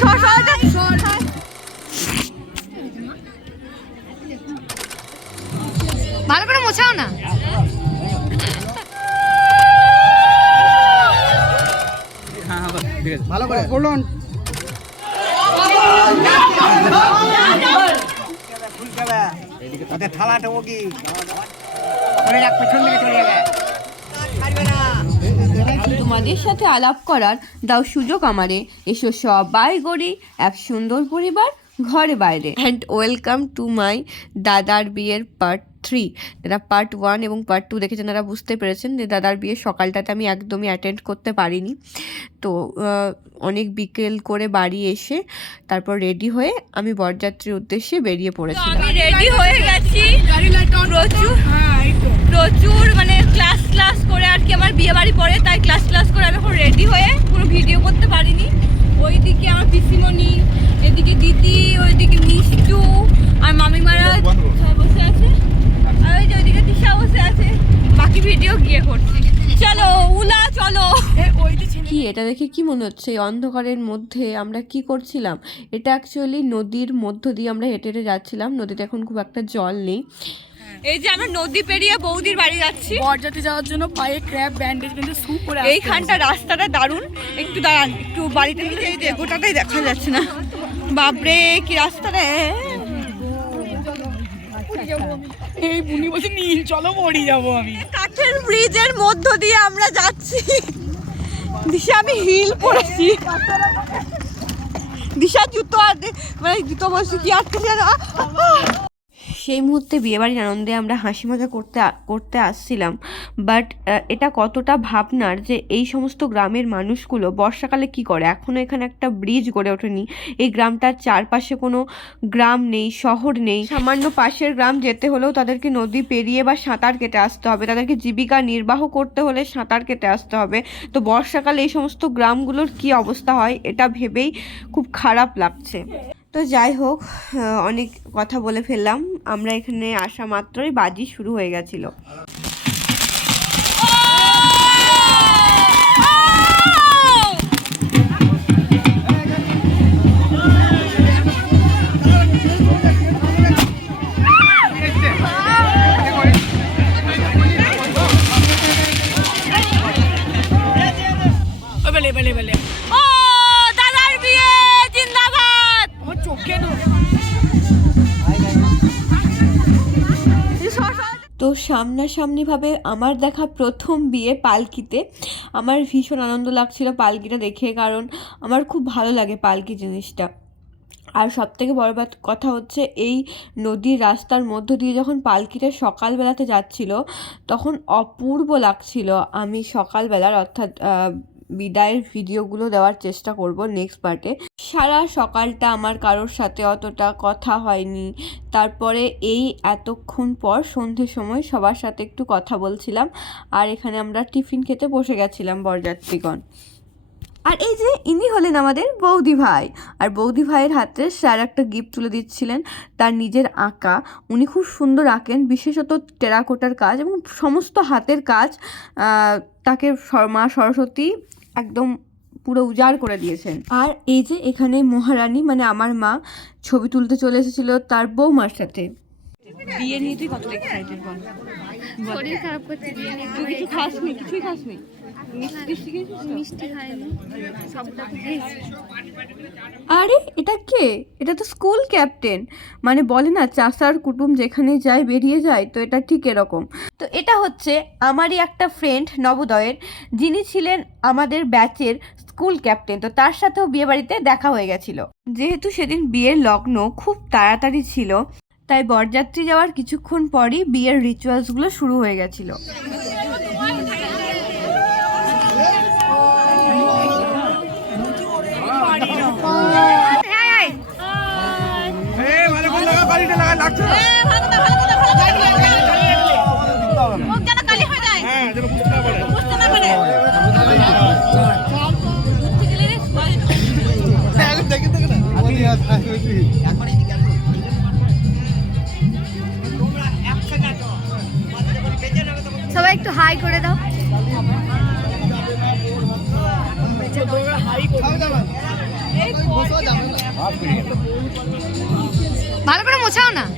সর সর ভালো করে মোছাও না। ভালো করে। বলুন ওদের থালাটা ও কি? চলে যাক পেছন দিকে চলে যাবে তোমাদের সাথে আলাপ করার দাও সুযোগ আমারে। এসো সবাই গড়ি এক সুন্দর পরিবার ঘরে বাইরে। অ্যান্ড ওয়েলকাম টু মাই দাদার বিয়ের পার্ট থ্রি যারা পার্ট ওয়ান এবং পার্ট টু দেখেছেন তারা বুঝতে পেরেছেন যে দাদার বিয়ের সকালটাতে আমি একদমই অ্যাটেন্ড করতে পারিনি। তো অনেক বিকেল করে বাড়ি এসে তারপর রেডি হয়ে আমি বরযাত্রীর উদ্দেশ্যে বেরিয়ে পড়েছিলাম। আমি রেডি হয়ে গেছি। প্রচুর প্রচুর মানে ক্লাস ক্লাস করে আর কি আমার বিয়ে বাড়ি পড়ে তাই ক্লাস ক্লাস করে আমি এখন রেডি হয়ে কোনো ভিডিও করতে পারিনি। ওইদিকে আমার পিসিমণি এদিকে দিদি ওইদিকে মিষ্টু আর মামিমারা বসে আছে। আর ওই যে ওইদিকে দিশা বসে আছে। বাকি ভিডিও গিয়ে করছি। চলো উলা চলো। কি এটা দেখে কি মনে হচ্ছে? এই অন্ধকারের মধ্যে আমরা কি করছিলাম? এটা অ্যাকচুয়ালি নদীর মধ্য দিয়ে আমরা হেঁটে হেঁটে যাচ্ছিলাম। নদীতে এখন খুব একটা জল নেই। এই যে আমরা নদী পেরিয়ে বৌদির বাড়ি যাচ্ছি। বরযাত্রী যাওয়ার জন্য পায়ে ক্র্যাপ ব্যান্ডেজ কিন্তু শু করে এইখানটা রাস্তাটা দারুণ। একটু দাঁড়ান একটু বাড়িতে এই যে গোটাটাই দেখা যাচ্ছে না। বাপরে কি রাস্তা রে। এই বুনি বলছে নীল চলো মরি যাব আমি। কাঠের ব্রিজের মধ্য দিয়ে আমরা যাচ্ছি। দিশা আমি হিল পরেছি দিশা জুতো আর মানে জুতো বলছি কি আটকে সেই মুহূর্তে বিয়েবাড়ির আনন্দে আমরা হাসি মজা করতে করতে আসছিলাম। বাট এটা কতটা ভাবনার যে এই সমস্ত গ্রামের মানুষগুলো বর্ষাকালে কি করে? এখনও এখানে একটা ব্রিজ গড়ে ওঠেনি। এই গ্রামটার চারপাশে কোনো গ্রাম নেই, শহর নেই। সামান্য পাশের গ্রাম যেতে হলেও তাদেরকে নদী পেরিয়ে বা সাঁতার কেটে আসতে হবে। তাদেরকে জীবিকা নির্বাহ করতে হলে সাঁতার কেটে আসতে হবে। তো বর্ষাকালে এই সমস্ত গ্রামগুলোর কি অবস্থা হয়? এটা ভেবেই খুব খারাপ লাগছে। তো যাই হোক অনেক কথা বলে ফেললাম। আমরা এখানে আসা মাত্রই বাজি শুরু হয়ে গেছিল। সামনাসামনিভাবে আমার দেখা প্রথম বিয়ে পালকিতে। আমার ভীষণ আনন্দ লাগছিল পালকিটা দেখে, কারণ আমার খুব ভালো লাগে পালকি জিনিসটা। আর সব থেকে বড় কথা হচ্ছে, এই নদীর রাস্তার মধ্য দিয়ে যখন পালকিটা সকালবেলাতে যাচ্ছিল, তখন অপূর্ব লাগছিল। আমি সকালবেলার অর্থাৎ বিদায়ের ভিডিওগুলো দেওয়ার চেষ্টা করব নেক্সট পার্টে সারা সকালটা আমার কারোর সাথে অতটা কথা হয়নি। তারপরে এই এতক্ষণ পর সন্ধ্যের সময় সবার সাথে একটু কথা বলছিলাম। আর এখানে আমরা টিফিন খেতে বসে গেছিলাম বরযাত্রীগণ। আর এই যে ইনি হলেন আমাদের বৌদি ভাই। আর বৌদি ভাইয়ের হাতে স্যার একটা গিফট তুলে দিচ্ছিলেন, তার নিজের আঁকা। উনি খুব সুন্দর আঁকেন, বিশেষত টেরাকোটার কাজ এবং সমস্ত হাতের কাজ তাকে মা সরস্বতী একদম পুরো উজাড় করে দিয়েছেন। আর এই যে এখানে মহারানী মানে আমার মা ছবি তুলতে চলে এসেছিল তার বৌমার সাথে। বিয়ে নিয়ে তুই কত এক্সাইটেড বল। শরীর খারাপ করছে বিয়ে নিয়ে তুই কিছু খাসনি কিছুই খাসনি? আরে, এটা কে? এটা তো স্কুল ক্যাপ্টেন। মানে বলে না, চাষার কুটুম যেখানে যায় বেরিয়ে যায়, তো এটা ঠিক এরকম। তো এটা হচ্ছে আমারই একটা ফ্রেন্ড নবোদয়ের। যিনি ছিলেন আমাদের ব্যাচের স্কুল ক্যাপ্টেন তো তার সাথেও বিয়ে বাড়িতে দেখা হয়ে গেছিল। যেহেতু সেদিন বিয়ের লগ্ন খুব তাড়াতাড়ি ছিল, তাই বরযাত্রী যাওয়ার কিছুক্ষণ পরই বিয়ের রিচুয়ালসগুলো শুরু হয়ে গেছিল। দেখে দেখে না। সবাই একটু হাই করে দাও। হাই করে। করে মোছাও না।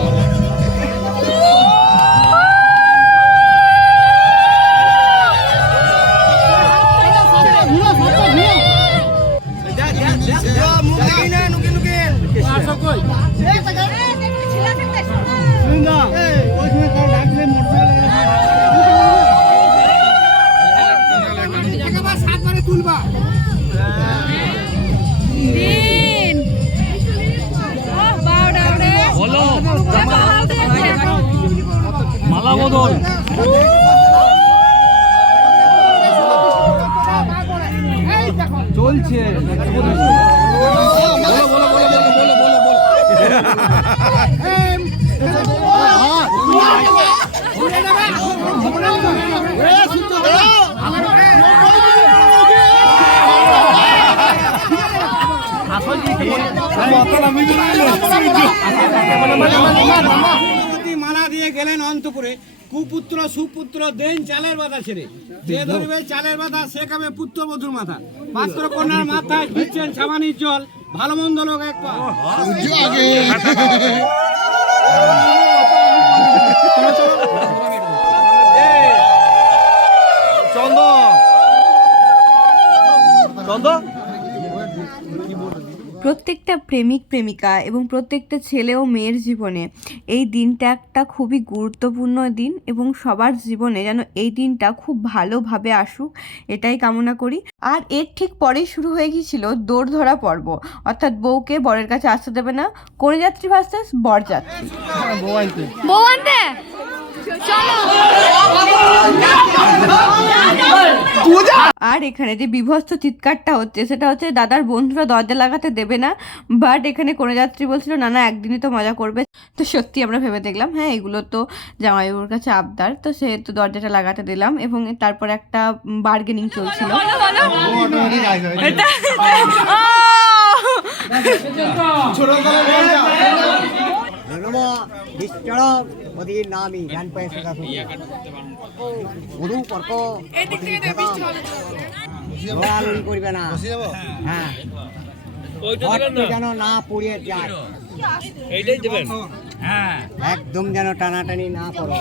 মালা দিয়ে গেলেন অন্তপুরে কুপুত্র সুপুত্র দেন চালের বাধা ছেড়ে যে ধরবে চালের বাধা সে খাবে পুত্র বধুর মাথা পাত্র কন্যার মাথায় দিচ্ছেন সামানির জল ভালো মন্দ লোক এক চন্দ প্রত্যেকটা প্রেমিক প্রেমিকা এবং প্রত্যেকটা ছেলে ও মেয়ের জীবনে এই দিনটা একটা খুবই গুরুত্বপূর্ণ দিন এবং সবার জীবনে যেন এই দিনটা খুব ভালোভাবে আসুক এটাই কামনা করি। আর এর ঠিক পরেই শুরু হয়ে গিয়েছিল দৌড় ধরা পর্ব। অর্থাৎ বউকে বরের কাছে আসতে দেবে না। কনেযাত্রী ভার্সেস বরযাত্রী। বউ আনতে? চলো। আর এখানে যে বিভৎস চিৎকারটা হচ্ছে সেটা হচ্ছে দাদার বন্ধুরা দরজা লাগাতে দেবে না বাট এখানে কোনো যাত্রী বলছিল না না একদিনই তো মজা করবে তো সত্যি আমরা ভেবে দেখলাম হ্যাঁ এগুলো তো জামাইবাবুর কাছে আবদার তো সেহেতু দরজাটা লাগাতে দিলাম এবং তারপর একটা বার্গেনিং চলছিল ওদিকে নামি জ্ঞান পায় সেটা বধু পর্ক দৌড়াদৌড়ি করবে না হ্যাঁ যেন না পড়িয়ে যায় এইটাই দেবেন একদম যেন টানাটানি না করো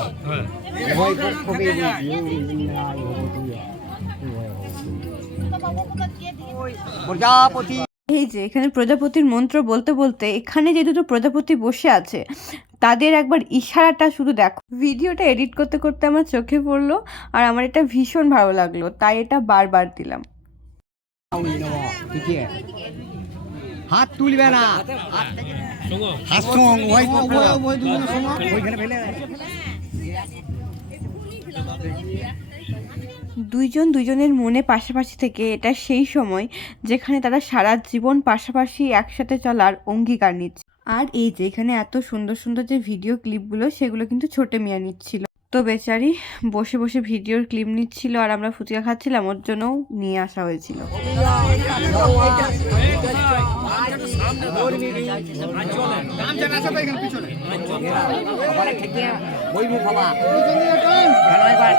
উভয় পক্ষকে প্রজাপতি এই যে এখানে প্রজাপতির মন্ত্র বলতে বলতে এখানে যে দুটো প্রজাপতি বসে আছে তাদের একবার ইশারাটা শুধু দেখো ভিডিওটা এডিট করতে করতে আমার চোখে পড়ল আর আমার এটা ভীষণ ভালো লাগল তাই এটা বারবার দিলাম হাত তুলবে না হাত ওইখানে ফেলে দুইজন দুজনের মনে পাশাপাশি থেকে এটা সেই সময় যেখানে তারা সারা জীবন পাশাপাশি একসাথে চলার অঙ্গীকার নিচ্ছে। আর এই যে এখানে এত সুন্দর সুন্দর যে ভিডিও ক্লিপগুলো সেগুলো কিন্তু ছোটে মিয়া নিচ্ছিল। তো বেচারি বসে বসে ভিডিওর ক্লিপ নিচ্ছিল আর আমরা ফুচকা খাচ্ছিলাম ওর জন্যও নিয়ে আসা হয়েছিল ওখানে ঠেকিয়ে ওই মুখ হবা কেন এবার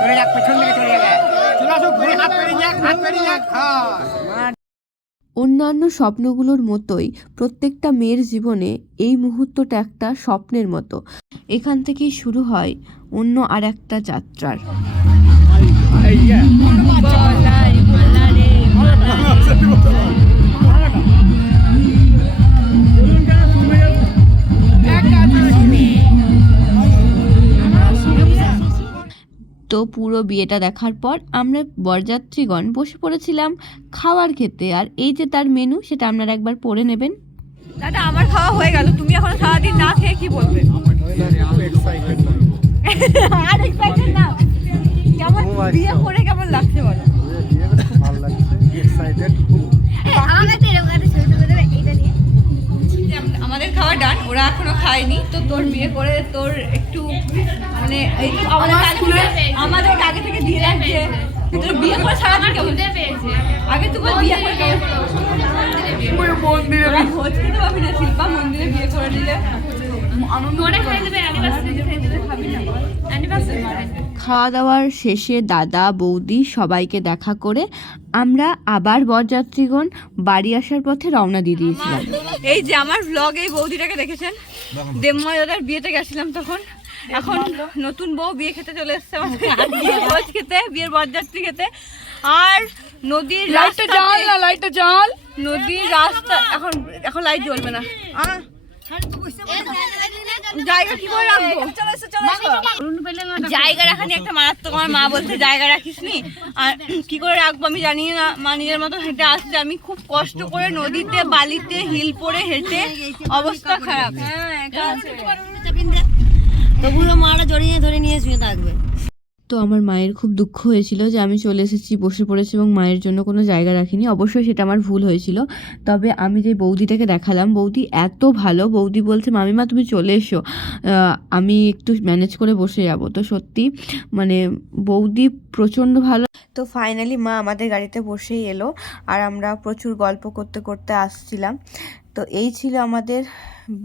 চলে যাক পেছন দিকে চলে যাবে চলে আসো, ঘুরে হাত পেরিয়ে যাক, হাত পেরিয়ে যাক, হ্যাঁ। অন্যান্য স্বপ্নগুলোর মতোই প্রত্যেকটা মেয়ের জীবনে এই মুহূর্তটা একটা স্বপ্নের মতো। এখান থেকেই শুরু হয় অন্য আর একটা যাত্রার তো পুরো বিয়েটা দেখার পর আমরা বরযাত্রীগণ বসে পড়েছিলাম খাওয়ার খেতে আর এই যে তার মেনু সেটা আপনারা একবার পড়ে নেবেন। দাদা, আমার খাওয়া হয়ে গেল। তুমি এখন সারাদিন না খেয়ে কি বলবে? আর এক্সাইটেড না? কেমন বিয়ে করে কেমন লাগছে বলো? আমাদের খাওয়া ডান ওরা এখনও খায়নি। তো তোর বিয়ে করে তোর একটু মানে আমাদের আগে থেকে দিয়ে রাখছে তোর বিয়ে করে সারাদিন কেমন? আগে তুই বল বিয়ে করে কেমন? মন্দিরে না শিল্পা মন্দিরে বিয়ে করে নিলে খাওয়া দাওয়ার শেষে দাদা বৌদি সবাইকে দেখা করে আমরা আবার বরযাত্রীগণ বাড়ি আসার পথে রওনা দিয়ে দিয়েছিলাম। এই যে আমার ব্লগ এই বৌদিটাকে দেখেছেন? দেবময় দাদার বিয়েতে গেছিলাম তখন। এখন নতুন বউ বিয়ে খেতে চলে এসছে আমাদের। ভোজ খেতে বিয়ের বরযাত্রী খেতে। আর নদীর লাইটটা জল না লাইটটা জল নদীর রাস্তা এখন এখন লাইট জ্বলবে না। জায়গা কি করে রাখব? জায়গা রাখানি একটা মারাত্মক আমার মা বলছে জায়গা রাখিস নি? আর কি করে রাখব আমি জানি না। মা নিজের মতো হেঁটে আসছে। আমি খুব কষ্ট করে নদীতে বালিতে হিল পরে হেঁটে অবস্থা খারাপ। তবুও মারা জড়িয়ে ধরে নিয়ে শুয়ে থাকবে। তো আমার মায়ের খুব দুঃখ হয়েছিল যে আমি চলে এসেছি বসে পড়েছি এবং মায়ের জন্য কোনো জায়গা রাখিনি। অবশ্যই সেটা আমার ভুল হয়েছিল। তবে আমি যে বৌদিটাকে দেখালাম বৌদি এত ভালো। বৌদি বলছে মামিমা তুমি চলে এসো। আমি একটু ম্যানেজ করে বসে যাব। তো সত্যি মানে বৌদি প্রচণ্ড ভালো। তো ফাইনালি মা আমাদের গাড়িতে বসেই এলো। আর আমরা প্রচুর গল্প করতে করতে আসছিলাম। তো এই ছিল আমাদের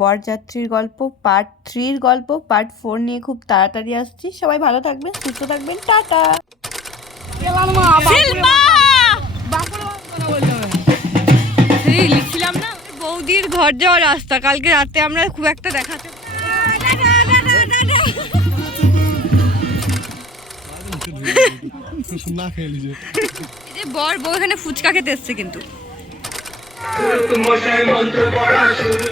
বরযাত্রীর গল্প পার্ট থ্রির গল্প পার্ট ফোর নিয়ে খুব তাড়াতাড়ি আসছি। সবাই ভালো থাকবেন সুস্থ থাকবেন টাটা! লিখছিলাম না বৌদির ঘর যাওয়ার রাস্তা। কালকে রাতে আমরা খুব একটা দেখাতে বর বউ এখানে ফুচকা খেতে এসছে কিন্তু। মশাই মন্ত্র পড়া শুরু